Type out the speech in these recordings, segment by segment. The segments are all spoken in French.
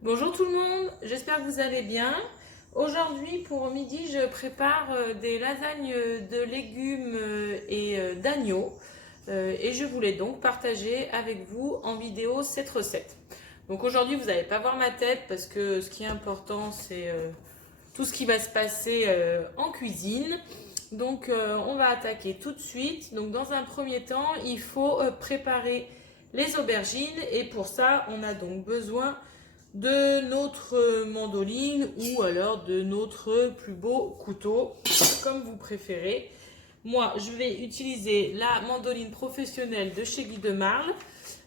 Bonjour tout le monde, j'espère que vous allez bien. Aujourd'hui pour midi je prépare des lasagnes de légumes et d'agneau et je voulais donc partager avec vous en vidéo cette recette. Donc aujourd'hui vous n'allez pas voir ma tête parce que ce qui est important c'est tout ce qui va se passer en cuisine. Donc on va attaquer tout de suite. Donc dans un premier temps il faut préparer les aubergines et pour ça on a donc besoin de notre mandoline ou alors de notre plus beau couteau, comme vous préférez. Moi, je vais utiliser la mandoline professionnelle de chez Guy de Marle.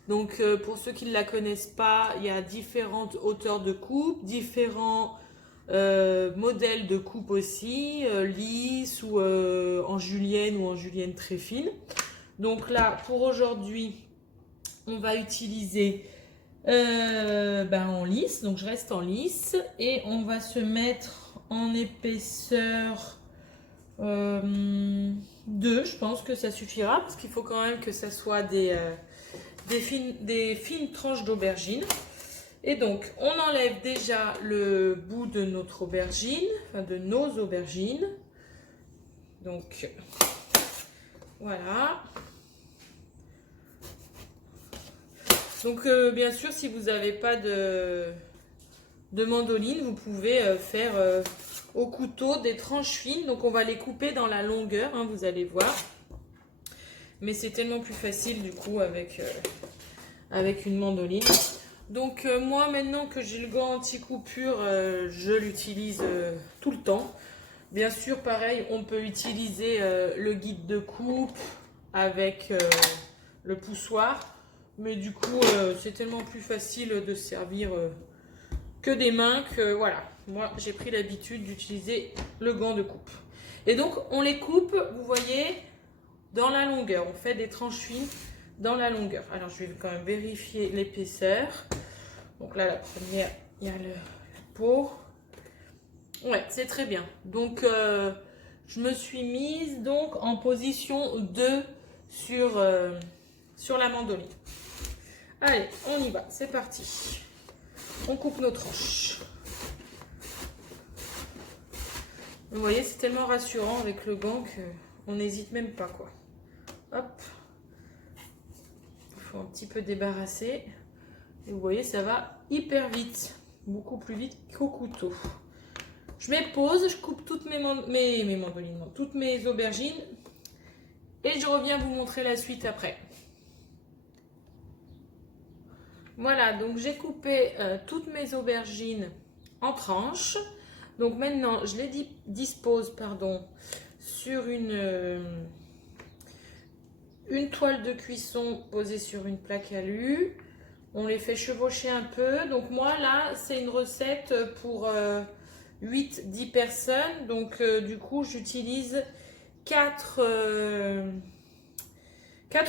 Donc, pour ceux qui ne la connaissent pas, il y a différentes hauteurs de coupe, différents modèles de coupe aussi, lisse ou en julienne très fine. Donc là, pour aujourd'hui, on va utiliser en lisse, donc je reste en lisse et on va se mettre en épaisseur 2, je pense que ça suffira parce qu'il faut quand même que ça soit des fines tranches d'aubergine. Et donc on enlève déjà le bout de notre aubergine, enfin de nos aubergines. Donc voilà. Donc bien sûr, si vous n'avez pas de mandoline, vous pouvez faire au couteau des tranches fines. Donc on va les couper dans la longueur, hein, vous allez voir. Mais c'est tellement plus facile du coup avec une mandoline. Donc moi maintenant que j'ai le gant anti-coupure, je l'utilise tout le temps. Bien sûr, pareil, on peut utiliser le guide de coupe avec le poussoir. Mais du coup, c'est tellement plus facile de servir que des mains que voilà. Moi, j'ai pris l'habitude d'utiliser le gant de coupe. Et donc, on les coupe, vous voyez, dans la longueur. On fait des tranches fines dans la longueur. Alors, je vais quand même vérifier l'épaisseur. Donc là, la première, il y a la peau. Ouais, c'est très bien. Donc, je me suis mise donc en position 2 sur la mandoline. Allez, on y va, c'est parti. On coupe nos tranches. Vous voyez, c'est tellement rassurant avec le gant qu'on n'hésite même pas, quoi. Hop. Il faut un petit peu débarrasser. Et vous voyez, ça va hyper vite. Beaucoup plus vite qu'au couteau. Je mets pause, je coupe toutes mes mandolines, non, toutes mes aubergines. Et je reviens vous montrer la suite après. Voilà, donc j'ai coupé toutes mes aubergines en tranches. Donc maintenant, je les dispose sur une toile de cuisson posée sur une plaque alu. On les fait chevaucher un peu. Donc moi, là, c'est une recette pour 8-10 personnes. Donc du coup, j'utilise 4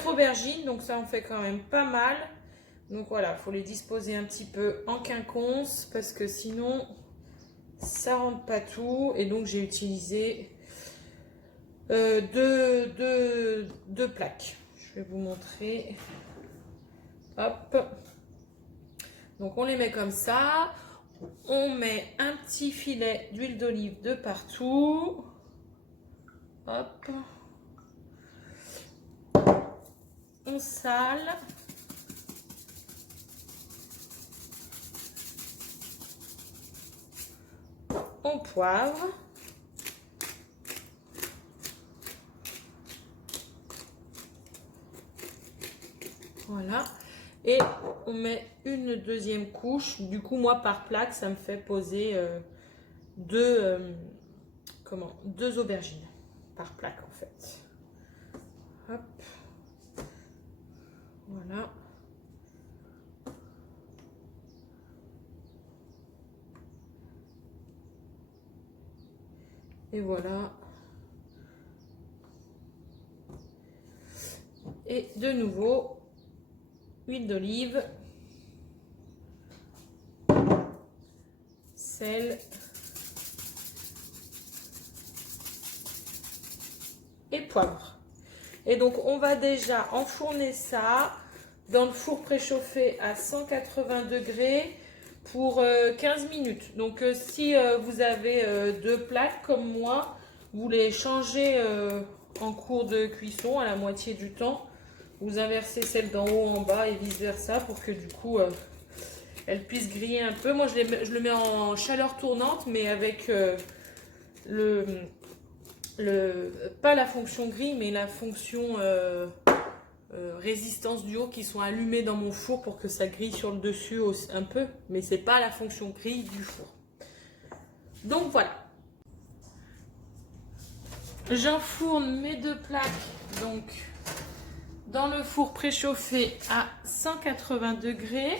aubergines. Donc ça en fait quand même pas mal. Donc voilà, il faut les disposer un petit peu en quinconce parce que sinon, ça rentre pas tout. Et donc, j'ai utilisé deux plaques. Je vais vous montrer. Hop. Donc, on les met comme ça. On met un petit filet d'huile d'olive de partout. Hop. On sale. On poivre. Voilà. Et on met une deuxième couche. Du coup, moi, par plaque, ça me fait poser deux aubergines par plaque, en fait. Hop. Voilà. Et voilà. Et de nouveau, huile d'olive, sel et poivre. Et donc, on va déjà enfourner ça dans le four préchauffé à 180 degrés pour 15 minutes. Donc si vous avez deux plaques comme moi, vous les changez en cours de cuisson à la moitié du temps. Vous inversez celle d'en haut en bas et vice versa pour que du coup elle puisse griller un peu. Moi je le mets en chaleur tournante mais avec pas la fonction grille mais la fonction résistance du haut qui sont allumées dans mon four pour que ça grille sur le dessus aussi, un peu. Mais c'est pas la fonction grille du four. Donc voilà. J'enfourne mes deux plaques donc dans le four préchauffé à 180 degrés.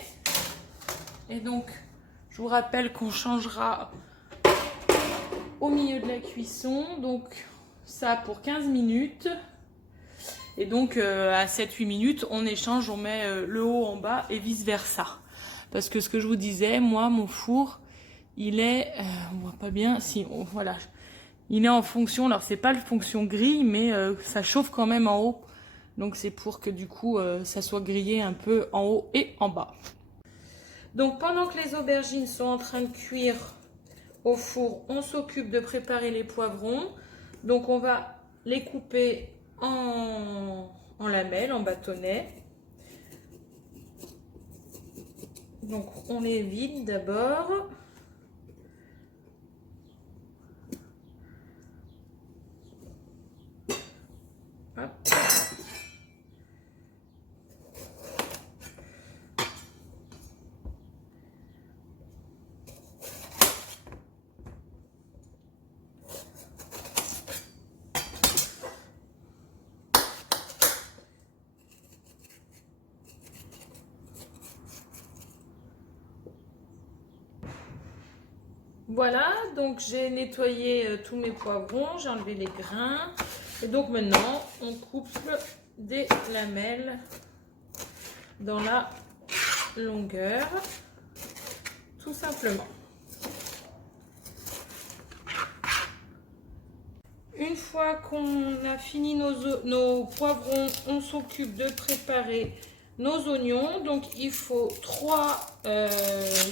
Et donc, je vous rappelle qu'on changera au milieu de la cuisson. Donc, ça pour 15 minutes. Et donc, à 7-8 minutes, on échange, on met le haut en bas et vice versa. Parce que ce que je vous disais, moi, mon four, il est... on voit pas bien, si, voilà. Il est en fonction, alors c'est pas la fonction grille, mais ça chauffe quand même en haut. Donc c'est pour que du coup ça soit grillé un peu en haut et en bas. Donc pendant que les aubergines sont en train de cuire au four, on s'occupe de préparer les poivrons. Donc on va les couper en lamelles, en bâtonnets. Donc on les vide d'abord. Hop. Voilà, donc j'ai nettoyé tous mes poivrons, j'ai enlevé les grains. Et donc maintenant, on coupe des lamelles dans la longueur, tout simplement. Une fois qu'on a fini nos poivrons, on s'occupe de préparer nos oignons. Donc il faut 3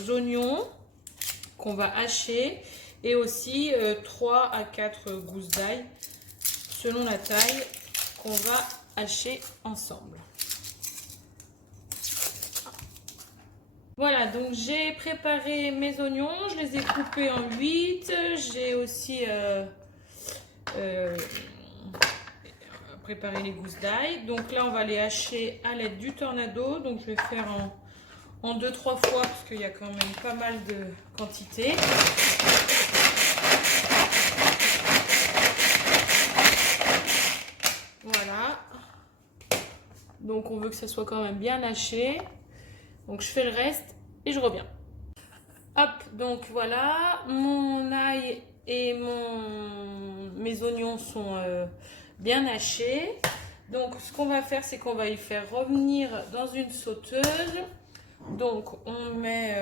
oignons qu'on va hacher et aussi 3 à 4 gousses d'ail selon la taille qu'on va hacher ensemble. Voilà, donc j'ai préparé mes oignons, je les ai coupés en 8. J'ai aussi préparé les gousses d'ail. Donc là, on va les hacher à l'aide du tornado. Donc je vais faire en 2-3 fois parce qu'il y a quand même pas mal de quantité. Voilà. Donc on veut que ça soit quand même bien haché. Donc je fais le reste et je reviens. Hop, donc voilà, mon ail et mes oignons sont bien hachés. Donc ce qu'on va faire, c'est qu'on va y faire revenir dans une sauteuse. Donc on met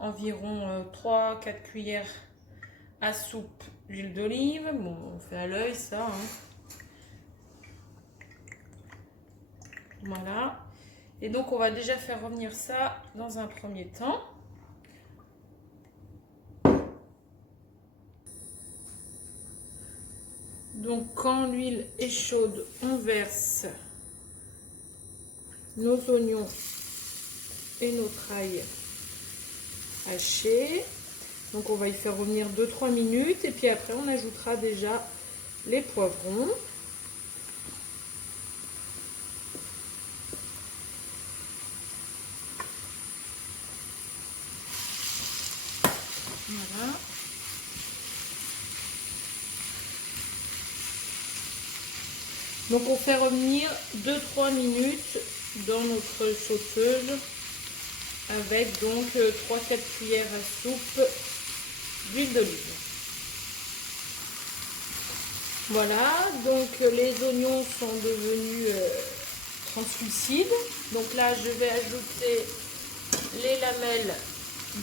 environ 3-4 cuillères à soupe d'huile d'olive. Bon, on fait à l'œil ça. Voilà. Et donc on va déjà faire revenir ça dans un premier temps. Donc quand l'huile est chaude, on verse nos oignons et notre ail haché. Donc on va y faire revenir 2-3 minutes et puis après on ajoutera déjà les poivrons. Voilà. Donc on fait revenir 2-3 minutes dans notre sauteuse avec donc 3-4 cuillères à soupe d'huile d'olive. Voilà, donc les oignons sont devenus translucides. Donc là je vais ajouter les lamelles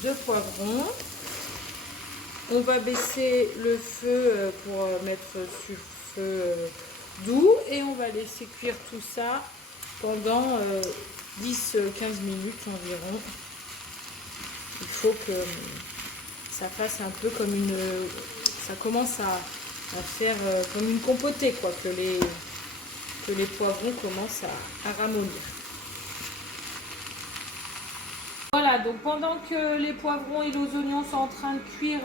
de poivrons. On va baisser le feu pour mettre sur feu doux et on va laisser cuire tout ça pendant 10-15 minutes environ. Il faut que ça fasse un peu comme une... Ça commence à faire comme une compotée, quoi, que les poivrons commencent à ramollir. Voilà, donc pendant que les poivrons et les oignons sont en train de cuire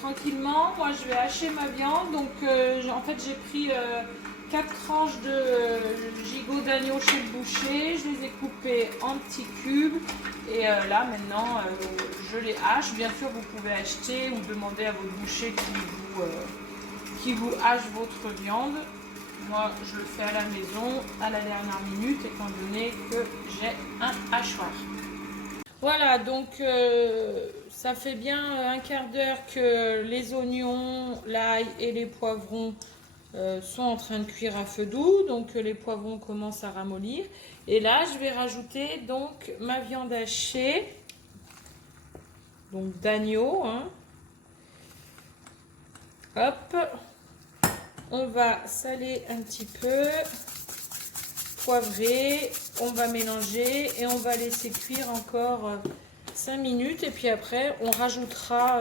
tranquillement, moi je vais hacher ma viande. Donc en fait j'ai pris 4 tranches de gigot d'agneau chez le boucher, je les ai coupées en petits cubes et là maintenant je les hache. Bien sûr vous pouvez acheter ou demander à votre boucher qui vous hache votre viande. Moi je le fais à la maison à la dernière minute étant donné que j'ai un hachoir. Voilà, donc ça fait bien un quart d'heure que les oignons, l'ail et les poivrons sont en train de cuire à feu doux. Donc les poivrons commencent à ramollir. Et là, je vais rajouter donc ma viande hachée, donc d'agneau. Hein. Hop, on va saler un petit peu, poivrer, on va mélanger et on va laisser cuire encore 5 minutes et puis après on rajoutera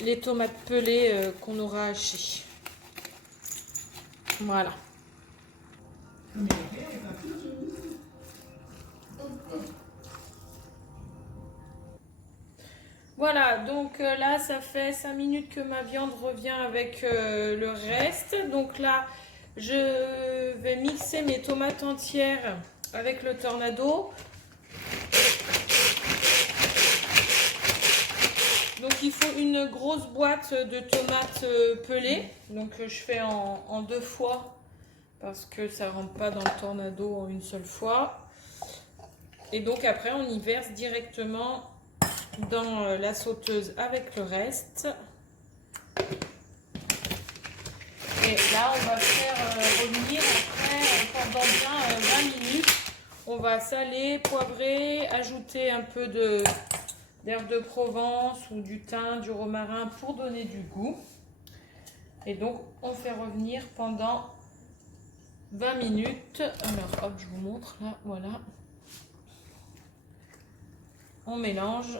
les tomates pelées qu'on aura hachées. Voilà. Voilà, donc là ça fait 5 minutes que ma viande revient avec le reste. Donc là je vais mixer mes tomates entières avec le tornado. Donc il faut une grosse boîte de tomates pelées. Donc je fais en 2 fois parce que ça ne rentre pas dans le tornado en une seule fois. Et donc après on y verse directement dans la sauteuse avec le reste. Et là on va faire revenir après pendant bien 20 minutes. On va saler, poivrer, ajouter un peu d'herbes de Provence ou du thym, du romarin pour donner du goût. Et donc on fait revenir pendant 20 minutes. Alors hop, je vous montre là, voilà. On mélange.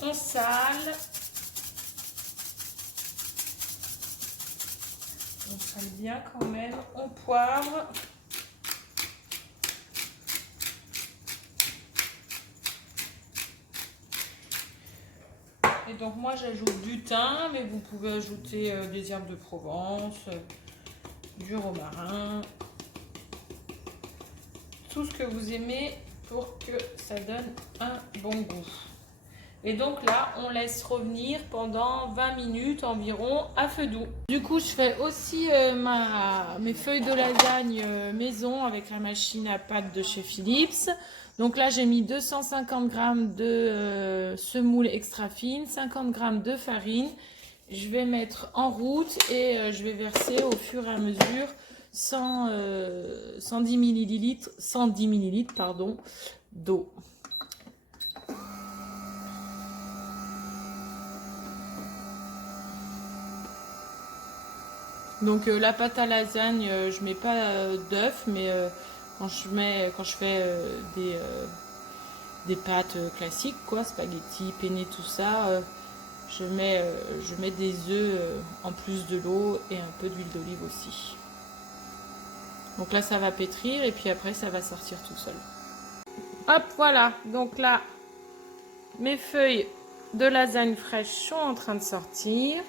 On sale. On sale bien quand même. On poivre. Et donc moi j'ajoute du thym, mais vous pouvez ajouter des herbes de Provence, du romarin, tout ce que vous aimez pour que ça donne un bon goût. Et donc là on laisse revenir pendant 20 minutes environ à feu doux. Du coup je fais aussi mes feuilles de lasagne maison avec la machine à pâte de chez Philips. Donc là, j'ai mis 250 g de semoule extra fine, 50 g de farine. Je vais mettre en route et je vais verser au fur et à mesure 110 ml d'eau. Donc la pâte à lasagne, je mets pas d'œuf, mais quand je fais des pâtes classiques, quoi, spaghetti, penne, tout ça, je mets des œufs en plus de l'eau et un peu d'huile d'olive aussi. Donc là ça va pétrir et puis après ça va sortir tout seul. Hop, voilà, donc là mes feuilles de lasagne fraîche sont en train de sortir.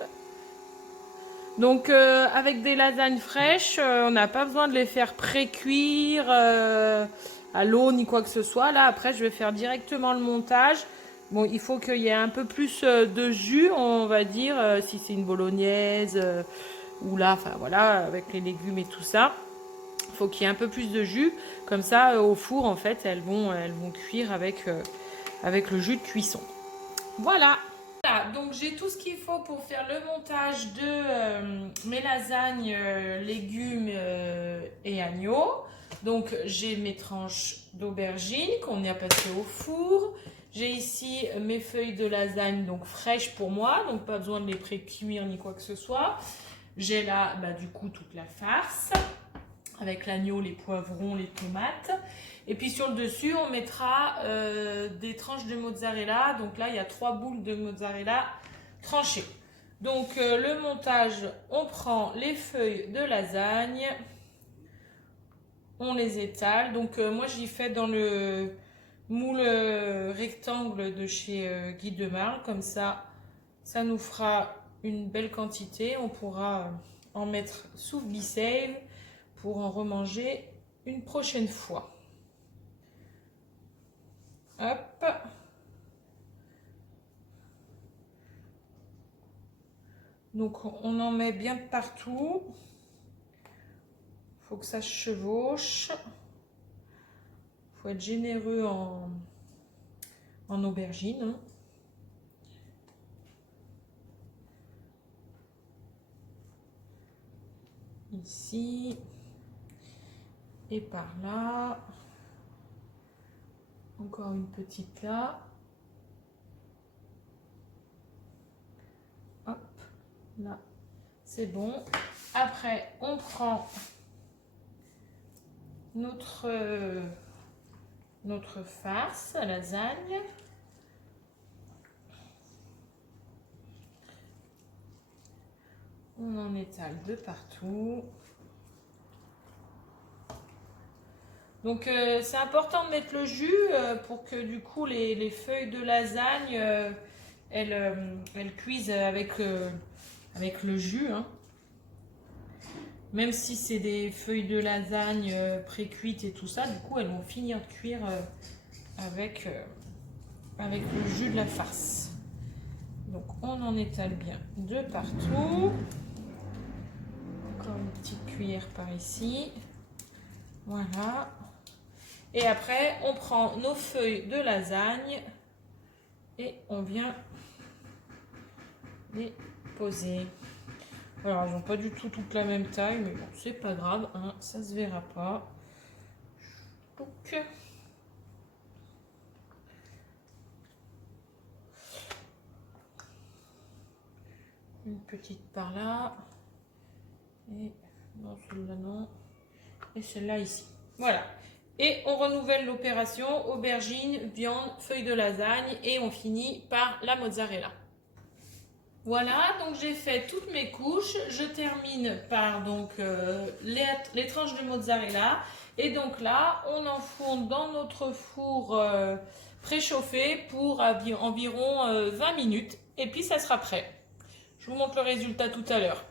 Donc avec des lasagnes fraîches, on n'a pas besoin de les faire pré-cuire à l'eau ni quoi que ce soit. Là après je vais faire directement le montage. Bon, il faut qu'il y ait un peu plus de jus, on va dire, si c'est une bolognaise ou là, enfin voilà, avec les légumes et tout ça. Il faut qu'il y ait un peu plus de jus. Comme ça, au four, en fait, elles vont cuire avec le jus de cuisson. Voilà. Voilà, donc j'ai tout ce qu'il faut pour faire le montage de mes lasagnes, légumes et agneaux. Donc j'ai mes tranches d'aubergine qu'on a passées au four. J'ai ici mes feuilles de lasagne donc fraîches pour moi, donc pas besoin de les pré-cuire ni quoi que ce soit. J'ai là du coup toute la farce. avec l'agneau, les poivrons, les tomates. Et puis sur le dessus, on mettra des tranches de mozzarella. Donc là, il y a 3 boules de mozzarella tranchées. Donc le montage, on prend les feuilles de lasagne, on les étale. Donc moi, j'y fais dans le moule rectangle de chez Guy de Marle. Comme ça nous fera une belle quantité. On pourra en mettre sous Be-Save pour en remanger une prochaine fois. Hop. Donc on en met bien partout. Faut que ça se chevauche. Faut être généreux en aubergine. Hein. Ici et par là. Encore une petite là. Hop, là, c'est bon. Après, on prend notre farce à lasagne. On en étale de partout. Donc c'est important de mettre le jus pour que du coup les feuilles de lasagne elles cuisent avec le jus. Hein. Même si c'est des feuilles de lasagne pré-cuites et tout ça, du coup elles vont finir de cuire avec le jus de la farce. Donc on en étale bien de partout. Encore une petite cuillère par ici. Voilà. Et après, on prend nos feuilles de lasagne et on vient les poser. Alors, elles n'ont pas du tout toute la même taille, mais bon, c'est pas grave, hein, ça se verra pas. Donc, une petite par là. Et non, celle-là non. Et celle-là ici. Voilà. Et on renouvelle l'opération, aubergine, viande, feuilles de lasagne et on finit par la mozzarella. Voilà, donc j'ai fait toutes mes couches. Je termine par donc les tranches de mozzarella. Et donc là, on enfourne dans notre four préchauffé pour environ 20 minutes. Et puis ça sera prêt. Je vous montre le résultat tout à l'heure.